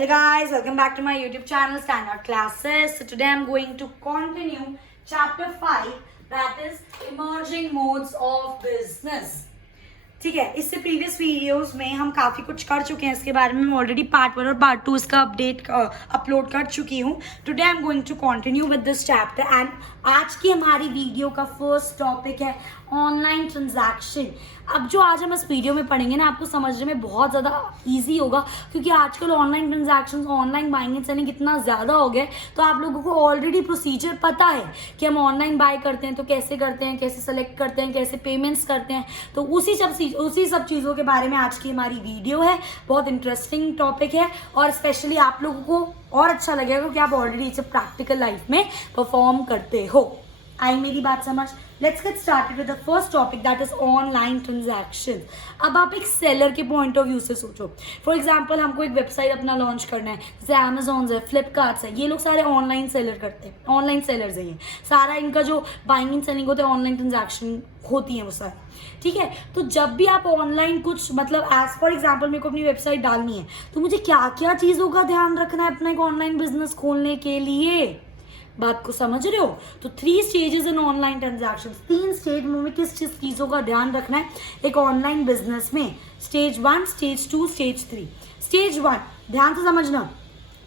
Hello guys, welcome back to my YouTube channel Standard Classes. So today I'm going to continue chapter 5, that is emerging modes of business. ठीक है, इससे previous videos में हम काफ़ी कुछ कर चुके हैं इसके बारे में. मैं ऑलरेडी पार्ट 1 और पार्ट 2 इसका अपलोड कर चुकी हूँ. Today I am going to continue with this chapter and आज की हमारी वीडियो का फर्स्ट टॉपिक है ऑनलाइन ट्रांजैक्शन. अब जो आज हम इस वीडियो में पढ़ेंगे ना, आपको समझने में बहुत ज़्यादा ईजी होगा क्योंकि आजकल online transaction, online buying and selling इतना ज़्यादा हो गया है. तो आप लोगों को ऑलरेडी प्रोसीजर पता है कि हम ऑनलाइन बाय करते हैं तो कैसे करते हैं, कैसे सेलेक्ट करते हैं, कैसे पेमेंट्स करते हैं. तो उसी सब चीज़ों के बारे में आज की हमारी वीडियो है. बहुत इंटरेस्टिंग टॉपिक है और स्पेशली आप लोगों को और अच्छा लगेगा कि आप ऑलरेडी इसे प्रैक्टिकल लाइफ में परफॉर्म करते हो. आई मेरी बात समझ. Let's get started with the first topic that is online transaction. अब आप एक सेलर के पॉइंट ऑफ व्यू से सोचो. फॉर एग्जांपल हमको एक वेबसाइट अपना लॉन्च करना है, जैसे अमेजोन है, फ्लिपकार्ट है. ये लोग सारे ऑनलाइन सेलर करते हैं, ऑनलाइन सेलर्स हैं. ये सारा इनका जो बाइंग एंड सेलिंग होता है, ऑनलाइन ट्रांजैक्शन होती है वो सारा. ठीक है, तो जब भी आप ऑनलाइन कुछ मतलब एज फॉर एग्जांपल मेरे को अपनी वेबसाइट डालनी है तो मुझे क्या क्या चीज़ों का ध्यान रखना है अपना एक ऑनलाइन बिजनेस खोलने के लिए. बात को समझ रहे हो? तो 3 stages in online transaction. 3 stage में किस चीज़ों का ध्यान रखना है एक ऑनलाइन बिजनेस में. Stage 1, stage 2, stage 3. स्टेज 1 ध्यान से समझना,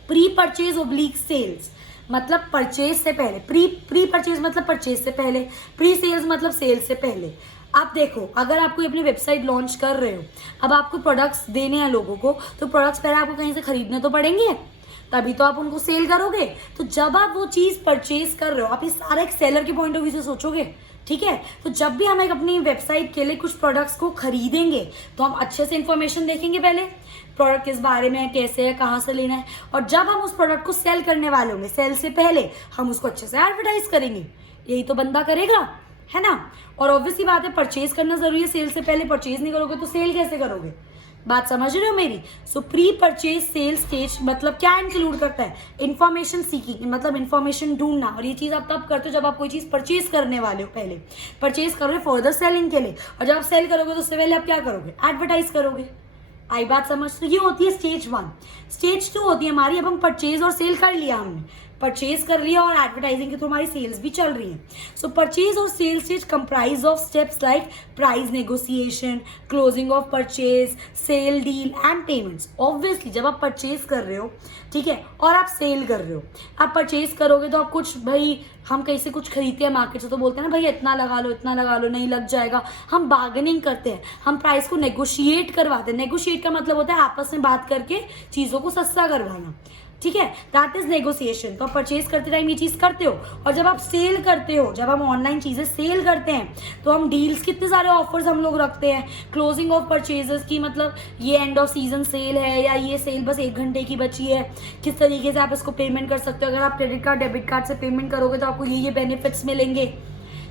प्री परचेज ऑब्लिक सेल्स, मतलब परचेज से पहले. प्री परचेज मतलब परचेज से पहले, प्री सेल्स मतलब सेल्स से पहले. आप देखो, अगर आप कोई अपनी वेबसाइट लॉन्च कर रहे हो, अब आपको प्रोडक्ट्स देने हैं लोगों को, तो प्रोडक्ट्स पहले आपको कहीं से खरीदने तो पड़ेंगे, तभी तो आप उनको सेल करोगे. तो जब आप वो चीज़ परचेज कर रहे हो, आप इस सारा एक सेलर के पॉइंट ऑफ व्यू से सोचोगे. ठीक है, तो जब भी हम एक अपनी वेबसाइट के लिए कुछ प्रोडक्ट्स को खरीदेंगे तो हम अच्छे से इंफॉर्मेशन देखेंगे पहले, प्रोडक्ट किस बारे में है, कैसे है, कहाँ से लेना है. और जब हम उस प्रोडक्ट को सेल करने वाले होंगे, सेल से पहले हम उसको अच्छे से एडवर्टाइज करेंगे. यही तो बंदा करेगा, है ना. और ऑब्वियसली बात है, परचेज करना जरूरी है. सेल से पहले परचेज नहीं करोगे तो सेल कैसे करोगे. बात समझ रहे हो मेरी? सो प्री परचेज सेल स्टेज मतलब क्या इंक्लूड करता है? इन्फॉर्मेशन सीकिंग, मतलब इन्फॉर्मेशन ढूंढना. और ये चीज़ आप तब करते हो जब आप कोई चीज़ परचेज करने वाले हो. पहले परचेज करोगे फर्दर सेलिंग के लिए, और जब आप सेल करोगे तो उससे पहले आप क्या करोगे? एडवर्टाइज करोगे. आई बात समझ? तो ये होती है स्टेज 1. स्टेज 2 होती है हमारी, अब हम परचेज और सेल कर लिया, हमने परचेज कर लिया और एडवर्टाइजिंग के थ्रू हमारी सेल्स भी चल रही है. सो परचेज और sale stage comprise of steps like price negotiation, closing of purchase, sale deal and payments. Obviously जब आप परचेज कर रहे हो, ठीक है, और आप सेल कर रहे हो, आप परचेज करोगे तो आप कुछ, भाई हम कहीं से कुछ खरीदते हैं मार्केट से तो बोलते हैं ना, भाई इतना लगा लो, नहीं लग जाएगा. हम बार्गेनिंग करते हैं, हम प्राइस को नेगोशिएट करवाते हैं. नेगोशिएट का मतलब होता है आपस में बात करके चीज़ों को सस्ता करवाना. ठीक है, दैट इज नेगोशिएशन. तो आप परचेज करते टाइम ये चीज़ करते हो. और जब आप सेल करते हो, जब हम ऑनलाइन चीज़ें सेल करते हैं तो हम डील्स, कितने सारे ऑफर्स हम लोग रखते हैं. क्लोजिंग ऑफ परचेजेस की मतलब ये एंड ऑफ सीजन सेल है या ये सेल बस 1 घंटे की बची है, किस तरीके से आप इसको पेमेंट कर सकते हो. अगर आप क्रेडिट कार्ड, डेबिट कार्ड से पेमेंट करोगे तो आपको ये बेनिफिट्स मिलेंगे,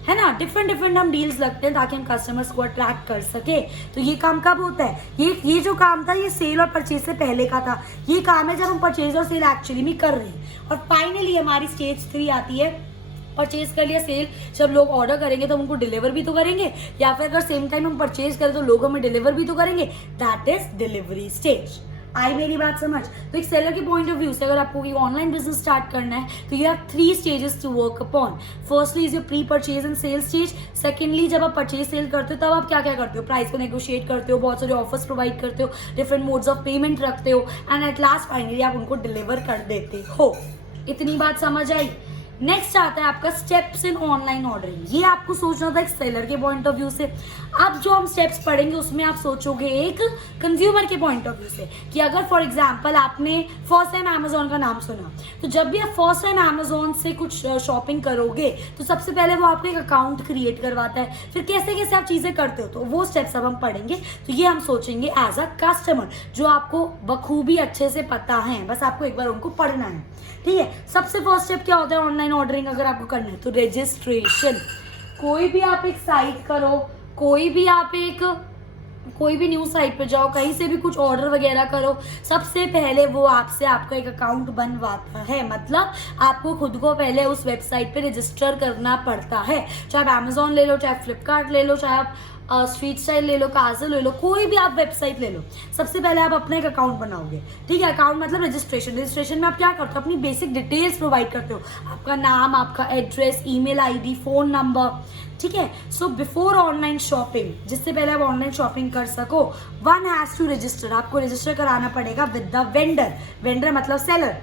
है ना. डिफरेंट हम डील्स लगते हैं ताकि हम कस्टमर्स को अट्रैक्ट कर सके. तो ये काम कब होता है? ये जो काम था ये सेल और परचेज से पहले का था. ये काम है जब हम परचेज और सेल एक्चुअली में कर रहे हैं. और फाइनली हमारी स्टेज 3 आती है. परचेज कर लिया, सेल जब लोग ऑर्डर करेंगे तो हम उनको डिलीवर भी तो करेंगे, या फिर अगर सेम टाइम हम परचेज करें तो लोग हमें डिलीवर भी तो करेंगे. That is delivery stage. आई मेरी बात समझ? तो एक सेलर के पॉइंट ऑफ व्यू से अगर आपको ऑनलाइन बिजनेस स्टार्ट करना है तो you have 3 stages to work upon. Firstly is your pre purchase and sale stage. Secondly जब आप परचेज सेल करते हो तब आप क्या क्या करते हो? प्राइस को नेगोशिएट करते हो, बहुत सारे ऑफर्स प्रोवाइड करते हो, डिफरेंट मोड्स ऑफ पेमेंट रखते हो, एंड एट लास्ट फाइनली आप उनको डिलीवर कर देते हो. इतनी बात समझ आई? नेक्स्ट आता है आपका स्टेप्स इन ऑनलाइन ऑर्डरिंग. ये आपको सोचना था एक सेलर के पॉइंट ऑफ व्यू से. अब जो हम स्टेप्स पढ़ेंगे उसमें आप सोचोगे एक कंज्यूमर के पॉइंट ऑफ व्यू से कि अगर फॉर एग्जांपल आपने फर्स्ट टाइम अमेजोन का नाम सुना, तो जब भी आप फर्स्ट टाइम अमेजोन से कुछ शॉपिंग करोगे तो सबसे पहले वो आपको एक अकाउंट क्रिएट करवाता है. फिर कैसे कैसे आप चीज़ें करते हो, तो वो स्टेप्स अब हम पढ़ेंगे. तो ये हम सोचेंगे एज अ कस्टमर, जो आपको बखूबी अच्छे से पता है, बस आपको एक बार उनको पढ़ना है. ठीक है, सबसे फर्स्ट स्टेप क्या होता है ऑनलाइन ऑर्डरिंग अगर आपको करना है? तो रजिस्ट्रेशन. कोई भी आप एक साइट करो, कोई भी न्यू साइट पे जाओ, कहीं से भी कुछ ऑर्डर वगैरह करो, सबसे पहले वो आपसे आपका एक अकाउंट बनवाता है. मतलब आपको खुद को पहले उस वेबसाइट पे रजिस्टर करना पड़ता है. चाहे आप अमेजोन ले लो, चाहे फ्लिपकार्ट ले लो, चाहे आप स्ट्रीट स्टाइल ले लो, काजल ले लो, कोई भी आप वेबसाइट ले लो, सबसे पहले आप अपना एक अकाउंट बनाओगे। ठीक है, अकाउंट मतलब रजिस्ट्रेशन में आप क्या करते हो, अपनी बेसिक डिटेल्स प्रोवाइड करते हो, आपका नाम, आपका address, email ID, phone number. ठीक है, सो बिफोर ऑनलाइन शॉपिंग, जिससे पहले आप ऑनलाइन शॉपिंग कर सको, वन हैज टू रजिस्टर, आपको रजिस्टर कराना पड़ेगा विद द वेंडर। वेंडर मतलब सेलर,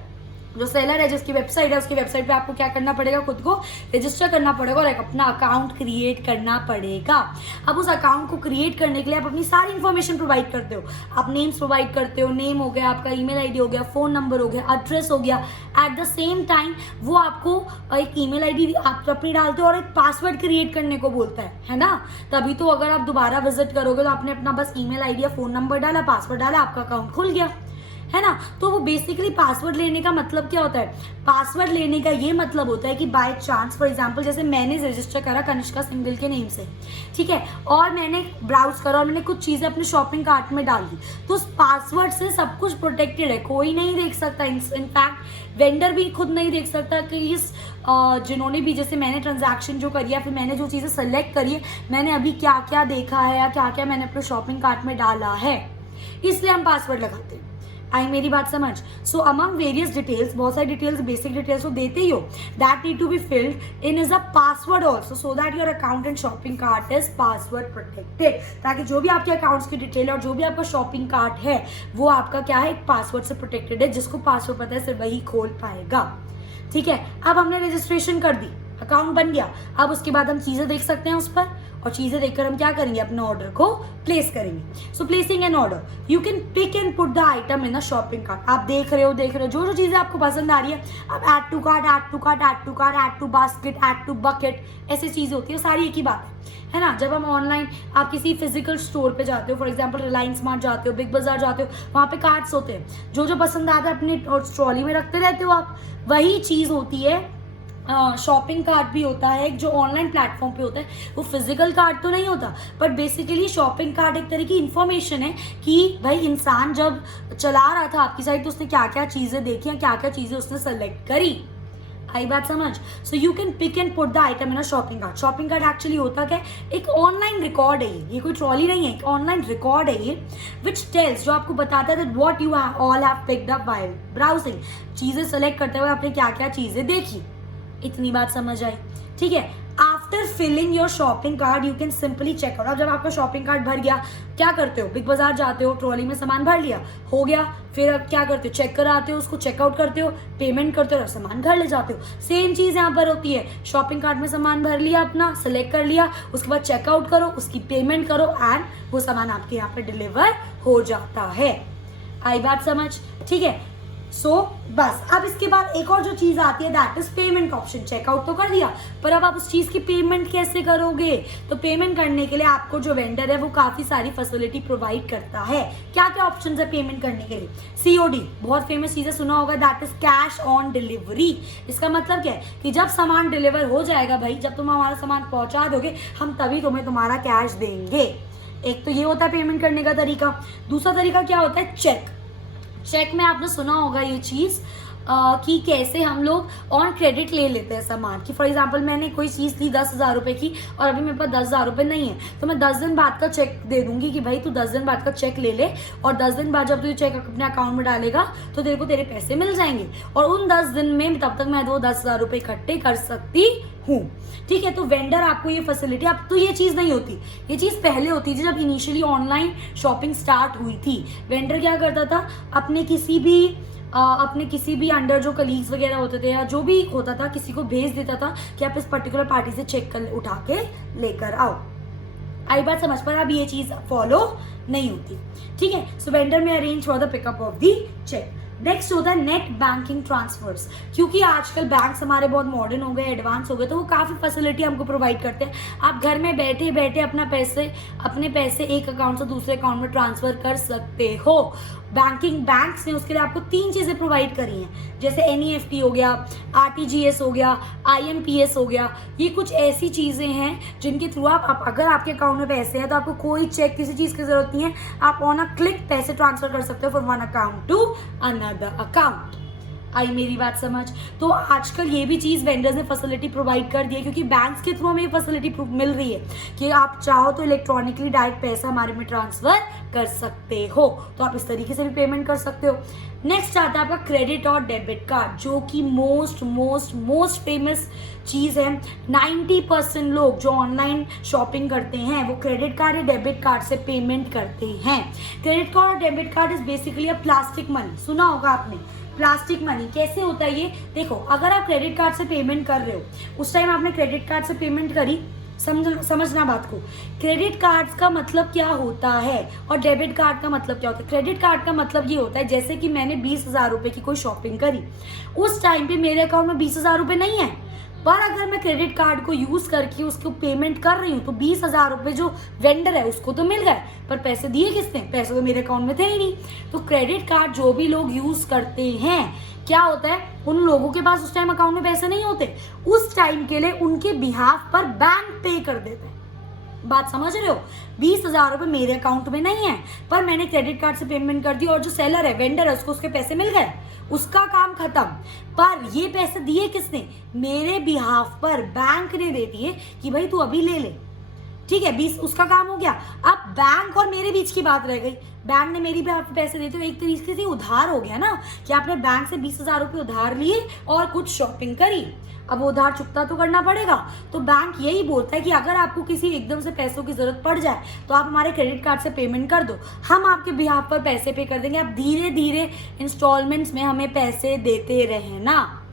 जो सेलर है जिसकी वेबसाइट है, उसकी वेबसाइट पे आपको क्या करना पड़ेगा, खुद को रजिस्टर करना पड़ेगा और एक अपना अकाउंट क्रिएट करना पड़ेगा। अब उस अकाउंट को क्रिएट करने के लिए आप अपनी सारी इन्फॉर्मेशन प्रोवाइड करते हो, आप नेम्स प्रोवाइड करते हो, नेम हो गया, आपका ईमेल आईडी हो गया, फोन नंबर हो गया, एड्रेस हो गया। एट द सेम टाइम वो आपको एक ईमेल आईडी आप अपनी डालते हो और एक पासवर्ड क्रिएट करने को बोलता है ना। तभी तो अगर आप दोबारा विजिट करोगे तो आपने अपना बस ईमेल आईडी या फोन नंबर डाला, पासवर्ड डाला, आपका अकाउंट खुल गया, है ना। तो वो बेसिकली पासवर्ड लेने का मतलब क्या होता है, पासवर्ड लेने का ये मतलब होता है कि बाय चांस, फॉर एग्जांपल जैसे मैंने रजिस्टर करा कनिष्का सिंगल के नेम से, ठीक है, और मैंने ब्राउज करा और मैंने कुछ चीज़ें अपने शॉपिंग कार्ट में डाल दी, तो उस पासवर्ड से सब कुछ प्रोटेक्टेड है, कोई नहीं देख सकता। इनफैक्ट वेंडर भी खुद नहीं देख सकता कि इस जिन्होंने भी, जैसे मैंने ट्रांजैक्शन जो करी है, फिर मैंने जो चीज़ें सेलेक्ट करी है, मैंने अभी क्या क्या देखा है या क्या क्या मैंने अपने शॉपिंग कार्ट में डाला है, इसलिए हम पासवर्ड लगाते हैं। आई मेरी बात समझ। सो अमंग वेरियस डिटेल्स, बहुत सारी डिटेल्स, बेसिक डिटेल्स तो देते ही हो, that need to be filled in is a password also, so that your account and shopping cart is password protected, ताकि जो भी आपके अकाउंट्स की डिटेल और जो भी आपका शॉपिंग कार्ट है वो आपका क्या है, एक पासवर्ड से प्रोटेक्टेड है, जिसको पासवर्ड पता है सिर्फ वही खोल पाएगा। ठीक है, अब हमने रजिस्ट्रेशन कर दी, अकाउंट बन गया, अब उसके बाद हम चीजें देख सकते हैं उस पर, और चीजें देखकर हम क्या करेंगे, अपने ऑर्डर को प्लेस करेंगे। So placing an order, you can pick and put the item in a shopping cart. आप देख रहे हो जो जो चीजें आपको पसंद आ रही है, आप add to cart, add to cart, add to cart, add to basket, add to bucket, ऐसी चीजें होती है, सारी एक ही बात है ना। जब हम ऑनलाइन, आप किसी फिजिकल स्टोर पे जाते हो, फॉर एग्जांपल रिलायंस मार्ट जाते हो, बिग बाजार जाते हो, वहाँ पे कार्ट्स होते हैं, जो जो पसंद आता है अपने ट्रॉली में रखते रहते हो आप, वही चीज होती है शॉपिंग कार्ट भी होता है एक, जो ऑनलाइन प्लेटफॉर्म पे होता है, वो फिजिकल कार्ट तो नहीं होता, बट बेसिकली शॉपिंग कार्ट एक तरह की इन्फॉर्मेशन है कि भाई इंसान जब चला रहा था आपकी साइट तो उसने क्या क्या चीजें देखी, क्या क्या चीजें उसने सेलेक्ट करी। आई बात समझ। So you can pick and put the item in a shopping cart. Shopping cart actually होता क्या है, एक ऑनलाइन रिकॉर्ड है, ये कोई ट्रॉली नहीं है, एक ऑनलाइन रिकॉर्ड है ये, विच टेल्स, जो आपको बताता है that what you all have picked up while browsing, चीजें सेलेक्ट करते हुए आपने क्या क्या चीजें देखी। इतनी बात समझ आई, ठीक है। After filling your shopping card you can simply check out. अब जब आपका शॉपिंग कार्ड भर गया, क्या करते हो, बिग बाजार जाते हो, ट्रॉली में सामान भर लिया, हो गया, फिर अब क्या करते हो, चेक कराते हो, उसको चेकआउट करते हो, पेमेंट करते हो और सामान घर ले जाते हो। सेम चीज यहाँ पर होती है, शॉपिंग कार्ट में सामान भर लिया, अपना सेलेक्ट कर लिया, उसके बाद चेकआउट करो, उसकी पेमेंट करो एंड वो सामान आपके यहाँ पर डिलीवर हो जाता है। आई बात समझ, ठीक है। सो बस अब इसके बाद एक और जो चीज आती है that is payment option. Checkout तो कर दिया, पर अब आप उस चीज की पेमेंट कैसे करोगे, तो पेमेंट करने के लिए आपको जो वेंडर है वो काफी सारी फैसिलिटी प्रोवाइड करता है। क्या क्या ऑप्शन है पेमेंट करने के लिए, सीओडी, बहुत फेमस चीजें सुना होगा, that is cash on delivery. इसका मतलब क्या है कि जब सामान डिलीवर हो जाएगा भाई, जब तुम हमारा सामान पहुंचा दोगे, हम तभी तुम्हें तुम्हारा कैश देंगे। एक तो ये होता है पेमेंट करने का तरीका। दूसरा तरीका क्या होता है, चेक। चेक में आपने सुना होगा ये चीज कि कैसे हम लोग ऑन क्रेडिट ले लेते हैं सामान की। फॉर एग्जांपल मैंने कोई चीज़ ली 10,000 रुपये की और अभी मेरे पास 10,000 रुपये नहीं है, तो मैं 10 दिन बाद का चेक दे दूंगी कि भाई तू 10 दिन बाद का चेक ले ले, और 10 दिन बाद जब तू चेक अपने अकाउंट में डालेगा तो तेरे को तेरे पैसे मिल जाएंगे, और उन 10 दिन में तब तक मैं वो 10,000 रुपये इकट्ठे कर सकती हूँ। ठीक है, तो वेंडर आपको ये फैसिलिटी, अब तो ये चीज़ नहीं होती, ये चीज़ पहले होती थी जब इनिशियली ऑनलाइन शॉपिंग स्टार्ट हुई थी। वेंडर क्या करता था, अपने किसी भी अंडर जो कलीग्स वगैरह होते थे या जो भी होता था, किसी को भेज देता था कि आप इस पर्टिकुलर पार्टी से चेक कर उठा के लेकर आओ। आई बात समझ, पर अब ये चीज फॉलो नहीं होती। ठीक है, so vendor may arrange for the pickup of the check. Next होता है नेट बैंकिंग ट्रांसफर्स। क्योंकि आजकल बैंक्स हमारे बहुत मॉडर्न हो गए, एडवांस हो गए, तो वो काफ़ी फैसिलिटी हमको प्रोवाइड करते हैं। आप घर में बैठे बैठे अपने पैसे एक अकाउंट से दूसरे अकाउंट में ट्रांसफर कर सकते हो। बैंक्स ने उसके लिए आपको 3 चीज़ें प्रोवाइड करी हैं, जैसे NEFT हो गया, RTGS हो गया, IMPS हो गया। ये कुछ ऐसी चीज़ें हैं जिनके थ्रू आप अगर आपके अकाउंट में पैसे हैं तो आपको कोई चेक किसी चीज़ की जरूरत नहीं है, आप ऑन अ क्लिक पैसे ट्रांसफर कर सकते हो from one account to another account. आई मेरी बात समझ। तो आजकल ये भी चीज़ वेंडर्स ने फैसिलिटी प्रोवाइड कर दी है, क्योंकि बैंक्स के थ्रू हमें ये फैसिलिटी मिल रही है कि आप चाहो तो इलेक्ट्रॉनिकली डायरेक्ट पैसा हमारे में ट्रांसफर कर सकते हो, तो आप इस तरीके से भी पेमेंट कर सकते हो। नेक्स्ट आता है आपका क्रेडिट और डेबिट कार्ड, जो कि मोस्ट फेमस चीज़ है। 90% लोग जो ऑनलाइन शॉपिंग करते हैं वो क्रेडिट कार्ड या डेबिट कार्ड से पेमेंट करते हैं। क्रेडिट कार्ड और debit card is basically a plastic money, सुना होगा आपने, प्लास्टिक मनी। कैसे होता है ये? देखो, अगर आप क्रेडिट कार्ड से पेमेंट कर रहे हो, उस टाइम आपने क्रेडिट कार्ड से पेमेंट करी, समझना बात को। क्रेडिट कार्ड का मतलब क्या होता है और डेबिट कार्ड का मतलब क्या होता है? क्रेडिट कार्ड का मतलब ये होता है, जैसे कि मैंने 20,000 रुपए की कोई शॉपिंग करी, उस टाइम पे मेरे अकाउंट में 20,000 रुपए नहीं है, पर अगर मैं क्रेडिट कार्ड को यूज करके उसको पेमेंट कर रही हूँ तो 20,000 रुपए जो वेंडर है उसको तो मिल गए, पर पैसे दिए किसने? पैसे तो मेरे अकाउंट में थे ही नहीं। तो क्रेडिट कार्ड जो भी लोग यूज करते हैं, क्या होता है, उन लोगों के पास उस टाइम अकाउंट में पैसे नहीं होते, उस टाइम के लिए उनके बिहाफ पर बैंक पे कर देते हैं। बात समझ रहे हो? 20,000 रुपए मेरे अकाउंट में नहीं है, पर मैंने क्रेडिट कार्ड से पेमेंट कर दी और जो सेलर है, वेंडर है, उसको उसके पैसे मिल गए, उसका काम खत्म। पर ये पैसे दिए किसने? मेरे बिहाफ पर बैंक ने दे दिए कि भाई तू अभी ले ले, ठीक है, 20 उसका काम हो गया। अब बैंक और मेरे बीच की बात रह गई, बैंक ने मेरी बिहाफ पे पैसे देते, तो एक तरीके से उधार हो गया ना, कि आपने बैंक से 20,000 रुपये उधार लिए और कुछ शॉपिंग करी, अब वो उधार चुकता तो करना पड़ेगा। तो बैंक यही बोलता है कि अगर आपको किसी एकदम से पैसों की जरूरत पड़ जाए तो आप हमारे क्रेडिट कार्ड से पेमेंट कर दो, हम आपके बिहाफ पर पैसे पे कर देंगे, आप धीरे धीरे इंस्टॉलमेंट्स में हमें पैसे देते रहना,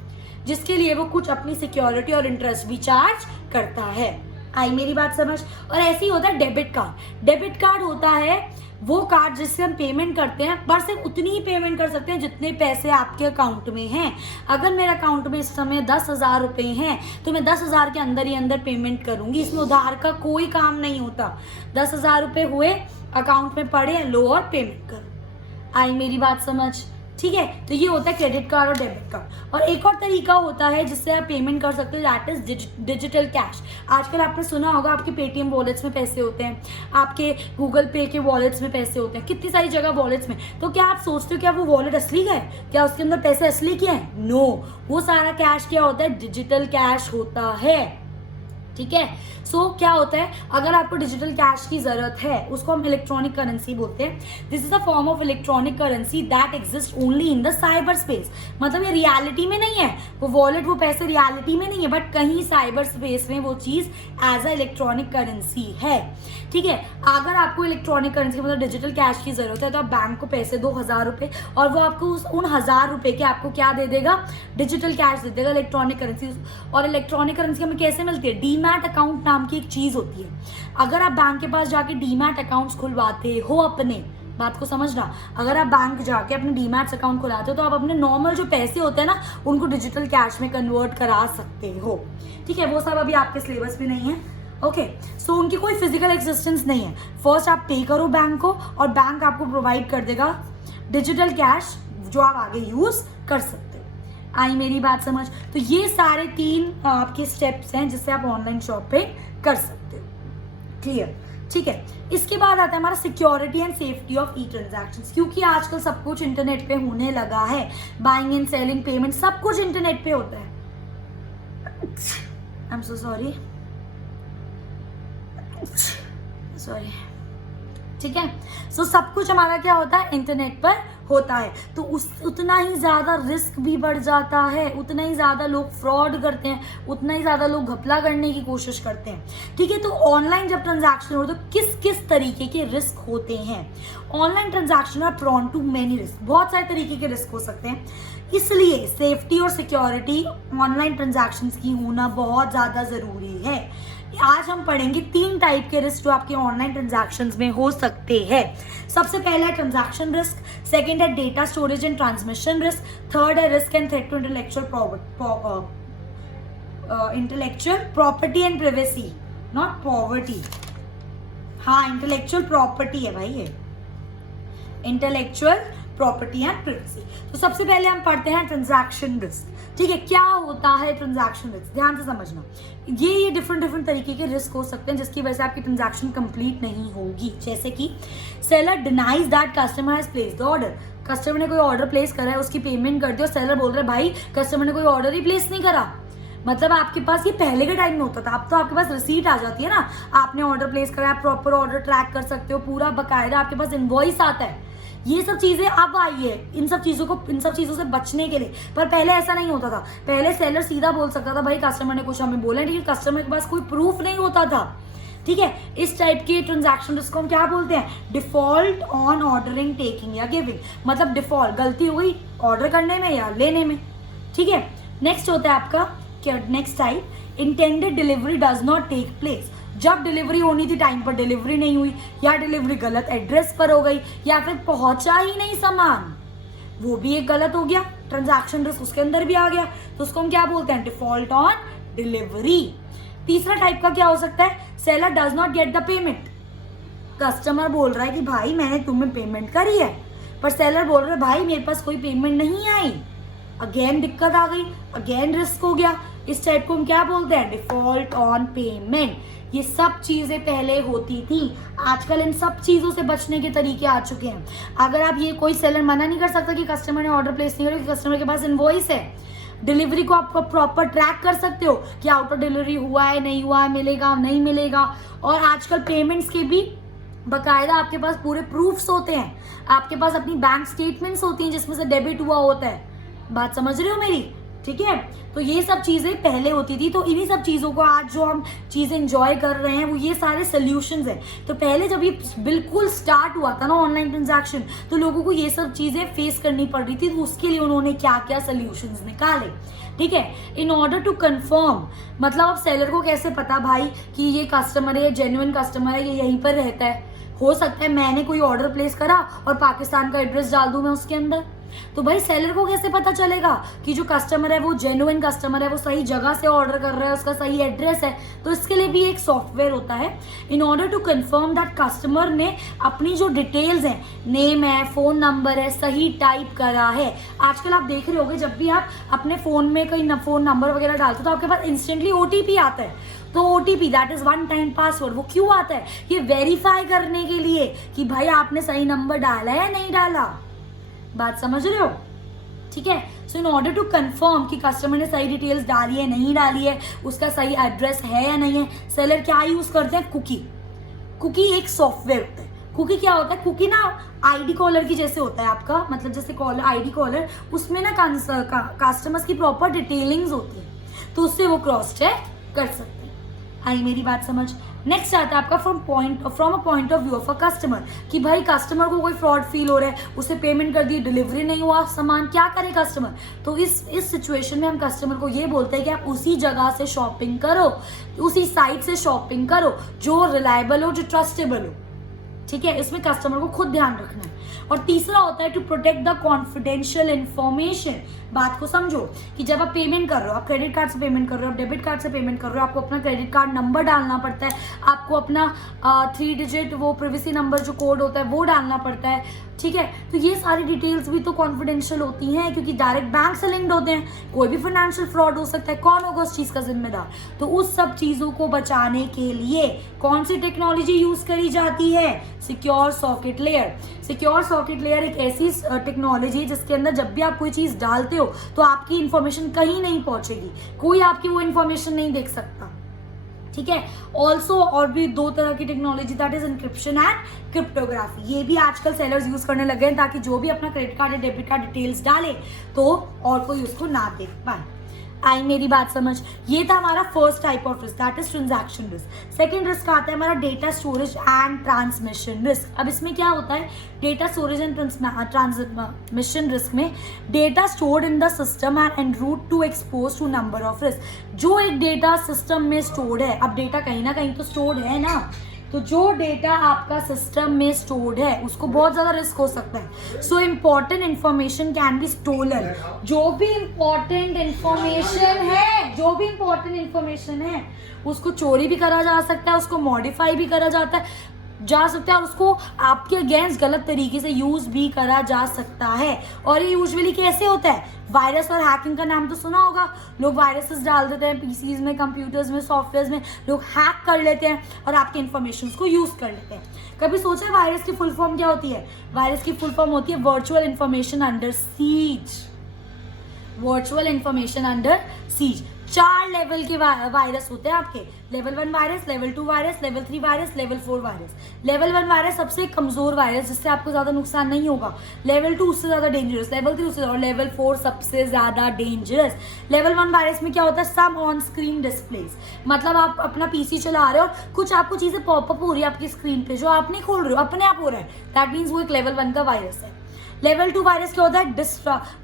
जिसके लिए वो कुछ अपनी सिक्योरिटी और इंटरेस्ट भी चार्ज करता है। आई मेरी बात समझ? और ऐसे ही होता है डेबिट कार्ड। डेबिट कार्ड होता है वो कार्ड जिससे हम पेमेंट करते हैं, पर सिर्फ उतनी ही पेमेंट कर सकते हैं जितने पैसे आपके अकाउंट में हैं। अगर मेरे अकाउंट में इस समय 10,000 रुपये हैं तो मैं 10,000 के अंदर ही अंदर पेमेंट करूंगी, इसमें उधार का कोई काम नहीं होता। 10,000 रुपये हुए, अकाउंट में पड़े, लो और पेमेंट करो। आई मेरी बात समझ? ठीक है, तो ये होता है क्रेडिट कार्ड और डेबिट कार्ड। और एक और तरीका होता है जिससे आप पेमेंट कर सकते हो, दैट इज डिजिटल कैश। आजकल आपने सुना होगा आपके पेटीएम वॉलेट्स में पैसे होते हैं, आपके गूगल पे के वॉलेट्स में पैसे होते हैं, कितनी सारी जगह वॉलेट्स में। तो क्या आप सोचते हो क्या वो वॉलेट असली है? क्या उसके अंदर पैसे असली के हैं? नो, वो सारा कैश क्या होता है? डिजिटल कैश होता है। ठीक है, सो क्या होता है, अगर आपको डिजिटल कैश की जरूरत है, उसको हम इलेक्ट्रॉनिक करेंसी बोलते हैं। This is a form of electronic currency that exist only in the cyber space. मतलब ये रियलिटी में नहीं है, वो वॉलेट, वो पैसे रियलिटी में नहीं है, बट कहीं साइबर स्पेस में वो चीज एज अ इलेक्ट्रॉनिक करेंसी है। ठीक है, अगर आपको इलेक्ट्रॉनिक करेंसी मतलब डिजिटल कैश की जरूरत है तो आप बैंक को पैसे दो 1,000 रुपये, और वो आपको उन 1,000 रुपये के आपको क्या दे देगा? डिजिटल कैश दे देगा, इलेक्ट्रॉनिक करेंसी। और इलेक्ट्रॉनिक करेंसी हमें कैसे मिलती है? डीमैट अकाउंट नाम की एक चीज होती है। अगर आप बैंक के पास जाके डीमैट अकाउंट्स खुलवाते हो, अपने बात को समझना, अगर आप बैंक जाके अपने डीमैट अकाउंट खुलाते हो तो आप अपने नॉर्मल जो पैसे होते हैं ना, उनको डिजिटल कैश में कन्वर्ट करा सकते हो। ठीक है, वो सब अभी आपके सिलेबस में नहीं है। ओके, सो उनकी कोई फिजिकल एक्सिस्टेंस नहीं है। फर्स्ट आप पे करो बैंक को और बैंक आपको प्रोवाइड कर देगा डिजिटल कैश जो आप आगे यूज कर सकते हो। आई मेरी बात समझ? तो ये सारे 3 आपके स्टेप्स हैं जिससे आप ऑनलाइन शॉपिंग कर सकते हो। क्लियर? ठीक है, इसके बाद आता है हमारा security and safety of E transactions. क्योंकि आजकल सब कुछ इंटरनेट पे होने लगा है, बाइंग एंड सेलिंग, पेमेंट, सब कुछ इंटरनेट पे होता है। आई एम सो सॉरी, ठीक है, सो सब कुछ हमारा क्या होता है? इंटरनेट पर होता है। तो उतना ही ज्यादा रिस्क भी बढ़ जाता है, उतना ही ज्यादा लोग फ्रॉड करते हैं, उतना ही ज्यादा लोग घपला करने की कोशिश करते हैं। ठीक है, तो ऑनलाइन जब ट्रांजैक्शन हो तो किस किस तरीके के रिस्क होते हैं? Online transaction are prone to many risk, बहुत सारे तरीके के रिस्क हो सकते हैं। इसलिए सेफ्टी और सिक्योरिटी ऑनलाइन ट्रांजैक्शंस की होना बहुत ज्यादा जरूरी है। आज हम पढ़ेंगे 3 टाइप के रिस्क जो आपके ऑनलाइन ट्रांजैक्शंस में हो सकते हैं। सबसे पहला है ट्रांजैक्शन रिस्क, सेकंड है data storage and transmission risk, third है risk and threat to intellectual property and privacy, not poverty. हाँ, इंटेलेक्चुअल प्रॉपर्टी है भाई ये, इंटेलेक्चुअल प्रॉपर्टी एंड प्राइवेसी। तो सबसे पहले हम पढ़ते हैं ट्रांजैक्शन रिस्क। ठीक है, क्या होता है ट्रांजैक्शन रिस्क? ध्यान से समझना, ये डिफरेंट तरीके के रिस्क हो सकते हैं जिसकी वजह से आपकी ट्रांजैक्शन कंप्लीट नहीं होगी। जैसे कि seller denies that customer has placed the order, customer ने कोई ऑर्डर प्लेस करा है, उसकी पेमेंट कर दी और सेलर बोल रहा है भाई कस्टमर ने कोई ऑर्डर ही प्लेस नहीं करा, मतलब आपके पास ये पहले के टाइम में होता था, अब तो आपके पास रिसीट आ जाती है ना, आपने ऑर्डर प्लेस करा, आप प्रॉपर ऑर्डर ट्रैक कर सकते हो, पूरा बकायदा आपके पास इनवॉइस आता है। ये सब चीजें अब आई है इन सब चीजों से बचने के लिए, पर पहले ऐसा नहीं होता था। पहले सेलर सीधा बोल सकता था भाई कस्टमर ने कुछ हमें बोला, लेकिन कस्टमर के पास कोई प्रूफ नहीं होता था। ठीक है, इस टाइप के ट्रांजैक्शन जिसको हम क्या बोलते हैं, डिफॉल्ट ऑन ऑर्डरिंग, टेकिंग या गिविंग, मतलब डिफॉल्ट गलती हो गई ऑर्डर करने में या लेने में। ठीक है, नेक्स्ट होता है आपका next type, intended delivery does not take place, जब डिलीवरी होनी थी टाइम पर डिलीवरी नहीं हुई, या डिलीवरी गलत एड्रेस पर हो गई, या फिर पहुंचा ही नहीं सामान, वो भी एक गलत हो गया, ट्रांजैक्शन रिस्क उसके अंदर भी आ गया, तो उसको हम क्या बोलते हैं, डिफॉल्ट ऑन डिलीवरी। तीसरा टाइप का क्या हो सकता है, seller does not get the payment, customer बोल रहा है कि भाई मैंने तुम्हें पेमेंट करी है, पर सेलर बोल रहा है भाई मेरे पास कोई पेमेंट नहीं आई, अगेन दिक्कत आ गई, अगेन रिस्क हो गया। इस टाइप को हम क्या बोलते हैं, डिफॉल्ट ऑन पेमेंट। ये सब चीजें पहले होती थी, आजकल इन सब चीजों से बचने के तरीके आ चुके हैं। अगर आप ये कोई सेलर मना नहीं कर सकता कि कस्टमर ने ऑर्डर प्लेस नहीं करा, कस्टमर के पास इनवॉइस है, डिलीवरी को आप प्रॉपर ट्रैक कर सकते हो कि आउट ऑफ डिलीवरी हुआ है नहीं हुआ है, मिलेगा नहीं मिलेगा। और आजकल पेमेंट्स के भी बकायदा आपके पास पूरे प्रूफ्स होते हैं, आपके पास अपनी बैंक स्टेटमेंट्स होती हैं जिसमें से डेबिट हुआ होता है। बात समझ रहे हो मेरी? ठीक है, तो ये सब चीजें पहले होती थी, तो इन्हीं सब चीजों को आज जो हम चीजें एंजॉय कर रहे हैं वो ये सारे सोल्यूशंस हैं। तो पहले जब ये बिल्कुल स्टार्ट हुआ था ना ऑनलाइन ट्रांजैक्शन, तो लोगों को ये सब चीजें फेस करनी पड़ रही थी, तो उसके लिए उन्होंने क्या क्या सोल्यूशंस निकाले। ठीक है, इन ऑर्डर टू कंफर्म, मतलब अब सेलर को कैसे पता भाई कि ये कस्टमर है, ये जेन्युइन कस्टमर है, ये यहीं पर रहता है। हो सकता है मैंने कोई ऑर्डर प्लेस करा और पाकिस्तान का एड्रेस डाल दूं मैं उसके अंदर, तो भाई सेलर को कैसे पता चलेगा कि जो कस्टमर है वो जेन्युइन कस्टमर है, वो सही जगह से ऑर्डर कर रहा है, उसका सही एड्रेस है। तो इसके लिए भी एक सॉफ्टवेयर होता है, in order to confirm that customer ने अपनी जो डिटेल्स हैं, नेम है, फोन नंबर है, सही टाइप करा है। आजकल आप देख रहे होगे जब भी आप अपने फोन में कोई फोन नंबर वगैरह डालते हो तो आपके पास इंस्टेंटली OTP आता है, तो OTP that is one time password, वो क्यों आता है, ये वेरीफाई करने के लिए कि भाई आपने सही नंबर डाला है या नहीं डाला। बात समझ रहे हो? ठीक है, सो इन ऑर्डर टू कंफर्म कि कस्टमर ने सही डिटेल्स डाली है नहीं डाली है, उसका सही एड्रेस है या नहीं है, सेलर क्या यूज करते हैं, कुकी एक सॉफ्टवेयर होता है। कुकी क्या होता है, कुकी ना ID कॉलर की जैसे होता है आपका, मतलब जैसे कॉलर ID कॉलर, उसमें ना कस्टमर्स की प्रॉपर डिटेलिंग्स होती है, तो उससे वो क्रॉस चेक कर सकते हैं। आई मेरी बात समझ? नेक्स्ट आता है आपका from a point of view of a customer, कि भाई कस्टमर को कोई फ्रॉड फील हो रहा है, उसे पेमेंट कर दी, डिलीवरी नहीं हुआ सामान, क्या करे कस्टमर। तो इस सिचुएशन में हम कस्टमर को ये बोलते हैं कि आप उसी जगह से शॉपिंग करो, उसी साइट से शॉपिंग करो जो रिलायबल हो, जो ट्रस्टेबल हो। ठीक है, इसमें कस्टमर को खुद ध्यान रखना है। और तीसरा होता है to protect the confidential information. बात को समझो कि जब आप पेमेंट कर रहे हो, आप क्रेडिट कार्ड से पेमेंट कर रहे हो, आप डेबिट कार्ड से पेमेंट कर रहे हो, आपको अपना क्रेडिट कार्ड नंबर डालना पड़ता है, आपको अपना 3 डिजिट वो प्रिवेसी नंबर जो कोड होता है वो डालना पड़ता है। ठीक है, तो ये सारी डिटेल्स भी तो कॉन्फिडेंशियल होती हैं क्योंकि डायरेक्ट बैंक से लिंक्ड होते हैं, कोई भी फाइनेंशियल फ्रॉड हो सकता है, कौन होगा उस चीज़ का जिम्मेदार। तो उस सब चीज़ों को बचाने के लिए कौन सी टेक्नोलॉजी यूज करी जाती है, secure socket layer. Secure socket layer एक ऐसी टेक्नोलॉजी है जिसके अंदर जब भी आप कोई चीज़ डालते हो तो आपकी इंफॉर्मेशन कहीं नहीं पहुंचेगी, कोई आपकी वो इंफॉर्मेशन नहीं देख सकता। ठीक है, ऑल्सो और भी 2 तरह की technology, that is encryption and cryptography. ये भी आजकल सेलर्स यूज करने लगे हैं ताकि जो भी अपना क्रेडिट कार्ड या डेबिट कार्ड डिटेल्स डाले तो और कोई उसको ना देख पाए। आई मेरी बात समझ? ये था हमारा first type of risk, that is transaction risk. Second risk आता है हमारा data storage and transmission risk. अब इसमें क्या होता है, data storage and transmission risk में data stored in the system and en route to expose to number of risk. जो एक डेटा सिस्टम में स्टोर्ड है, अब डेटा कहीं ना कहीं तो स्टोर्ड है ना, तो जो डेटा आपका सिस्टम में स्टोर्ड है उसको बहुत ज्यादा रिस्क हो सकता है। So important information can be stolen. जो भी इम्पोर्टेंट इन्फॉर्मेशन है उसको चोरी भी करा जा सकता है, उसको मॉडिफाई भी करा जा सकता है और उसको आपके अगेंस्ट गलत तरीके से यूज भी करा जा सकता है। और ये यूजुअली कैसे होता है, वायरस और हैकिंग का नाम तो सुना होगा, लोग वायरसेस डाल देते हैं पीसीज में, कंप्यूटर्स में, सॉफ्टवेयर में, लोग हैक कर लेते हैं और आपके इन्फॉर्मेशन को यूज कर लेते हैं। कभी सोचा वायरस की फुल फॉर्म क्या होती है? वायरस की फुल फॉर्म होती है virtual information under seize. Virtual information under seize. 4 level के वायरस होते हैं आपके, level 1 virus, level 2 virus, level 3 virus, level 4 virus. Level 1 virus सबसे कमजोर वायरस, जिससे आपको ज्यादा नुकसान नहीं होगा। लेवल 2 उससे ज्यादा डेंजरस, लेवल 3 उससे, और लेवल 4 सबसे ज्यादा डेंजरस। लेवल 1 वायरस में क्या होता है? सम ऑन स्क्रीन डिस्प्लेस, मतलब आप अपना पीसी चला रहे हो और कुछ आपको चीजें पॉपअप हो रही है आपकी स्क्रीन पे जो आप नहीं खोल रहे हो, अपने आप हो रहा है, दैट मीन्स वो एक लेवल 1 का वायरस है। लेवल 2 वायरस क्या होता है?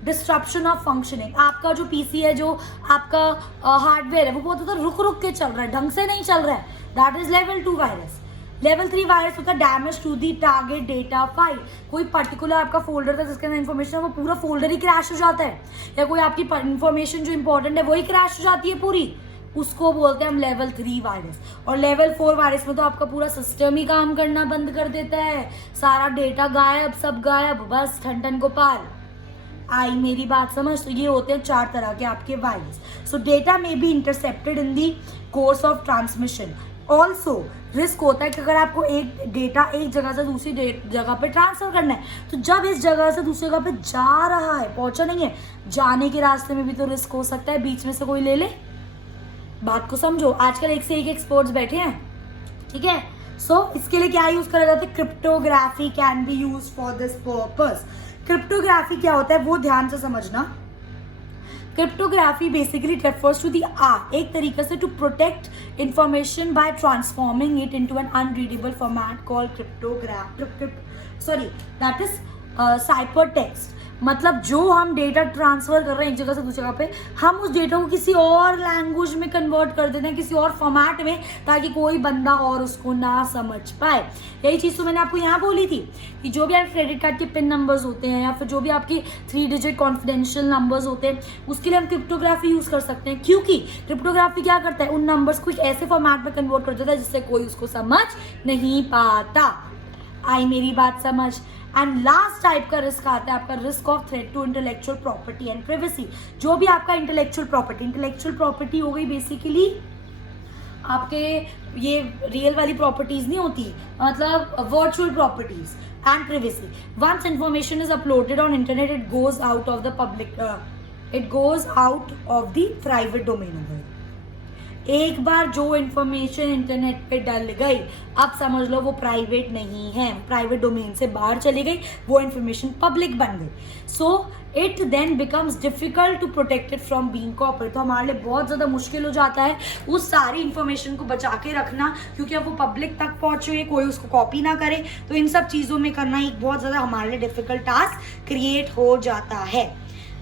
Disruption of functioning. आपका जो पीसी है, जो आपका हार्डवेयर है, वो बहुत ज़्यादा रुक के चल रहा है, ढंग से नहीं चल रहा है, that is level 2 virus. Level 3 virus होता है damage to the target data file. कोई पर्टिकुलर आपका फोल्डर था जिसके अंदर इन्फॉर्मेशन है, वो पूरा फोल्डर ही क्रैश हो जाता है, या कोई आपकी इन्फॉर्मेशन जो इंपॉर्टेंट है वही क्रैश हो जाती है पूरी, उसको बोलते हैं हम लेवल 3 वायरस। और लेवल 4 वायरस में तो आपका पूरा सिस्टम ही काम करना बंद कर देता है, सारा डेटा गायब, सब गायब, बस ठन गोपाल। आई मेरी बात समझ? तो ये होते हैं 4 तरह के आपके virus. So data may be intercepted in the course of transmission. Also risk होता है कि अगर आपको एक डेटा एक जगह से दूसरी जगह पे ट्रांसफर करना है, तो जब इस जगह से दूसरी जगह पे जा रहा है, पहुंचा नहीं है, जाने के रास्ते में भी तो रिस्क हो सकता है, बीच में से कोई ले ले। बात को समझो, आजकल एक से एक एक्सपर्ट्स बैठे हैं, ठीक है। सो इसके लिए क्या यूज करा जाता है? Cryptography can be use for this purpose. Cryptography क्या होता है वो ध्यान से समझना। Cryptography basically refers to the art, एक तरीके से to protect information by transforming it into an unreadable format called that is cipher text. मतलब जो हम डेटा ट्रांसफर कर रहे हैं एक जगह से दूसरी जगह पे, हम उस डेटा को किसी और लैंग्वेज में कन्वर्ट कर देते हैं, किसी और फॉर्मेट में, ताकि कोई बंदा और उसको ना समझ पाए। यही चीज़ तो मैंने आपको यहाँ बोली थी कि जो भी आपके क्रेडिट कार्ड के पिन नंबर्स होते हैं या फिर जो भी आपके 3 डिजिट कॉन्फिडेंशियल नंबर्स होते हैं, उसके लिए हम क्रिप्टोग्राफी यूज़ कर सकते हैं। क्योंकि क्रिप्टोग्राफी क्या करता है? उन नंबर्स को एक ऐसे फॉर्मेट में कन्वर्ट कर देता है जिससे कोई उसको समझ नहीं पाता। आई मेरी बात समझ? एंड लास्ट टाइप का रिस्क आता है आपका risk of threat to intellectual property and privacy. जो भी आपका इंटेलेक्चुअल प्रॉपर्टी हो गई बेसिकली आपके ये रियल वाली प्रॉपर्टीज नहीं होती, मतलब virtual properties and privacy. Once information is uploaded on internet it goes out of the public, it goes out of the private domain. एक बार जो इन्फॉर्मेशन इंटरनेट पे डल गई, अब समझ लो वो प्राइवेट नहीं है, प्राइवेट डोमेन से बाहर चली गई, वो इन्फॉर्मेशन पब्लिक बन गई। So it then becomes difficult to protect it from being copied. तो हमारे लिए बहुत ज़्यादा मुश्किल हो जाता है उस सारी इन्फॉर्मेशन को बचा के रखना, क्योंकि अब वो पब्लिक तक पहुँच चुकी है, कोई उसको कॉपी ना करे। तो इन सब चीज़ों में करना एक बहुत ज़्यादा हमारे लिए डिफिकल्ट टास्क क्रिएट हो जाता है।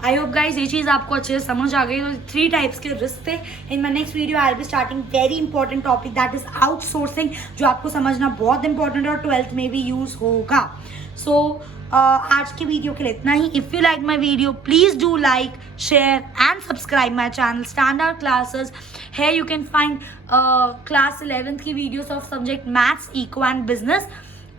आई होप गाइज ये चीज़ आपको अच्छे से समझ आ गई। तो 3 टाइप्स के रिस्क थे। In my next video I will be starting very important topic that is outsourcing, जो आपको समझना बहुत इंपॉर्टेंट है और 12th में भी यूज होगा। सो आज के वीडियो के लिए इतना ही। If you like my video please do like, share and subscribe my channel standard classes. है you can find class 11th की videos of subject maths, eco and business,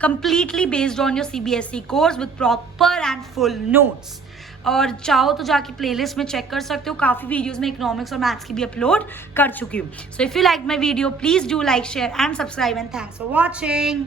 completely based on your CBSE course with proper and full notes। और चाहो तो जाके playlist में check कर सकते हो, काफ़ी वीडियोस में इकोनॉमिक्स और मैथ्स की भी अपलोड कर चुकी हूँ। So if you like my video please do like, share and subscribe and thanks for watching.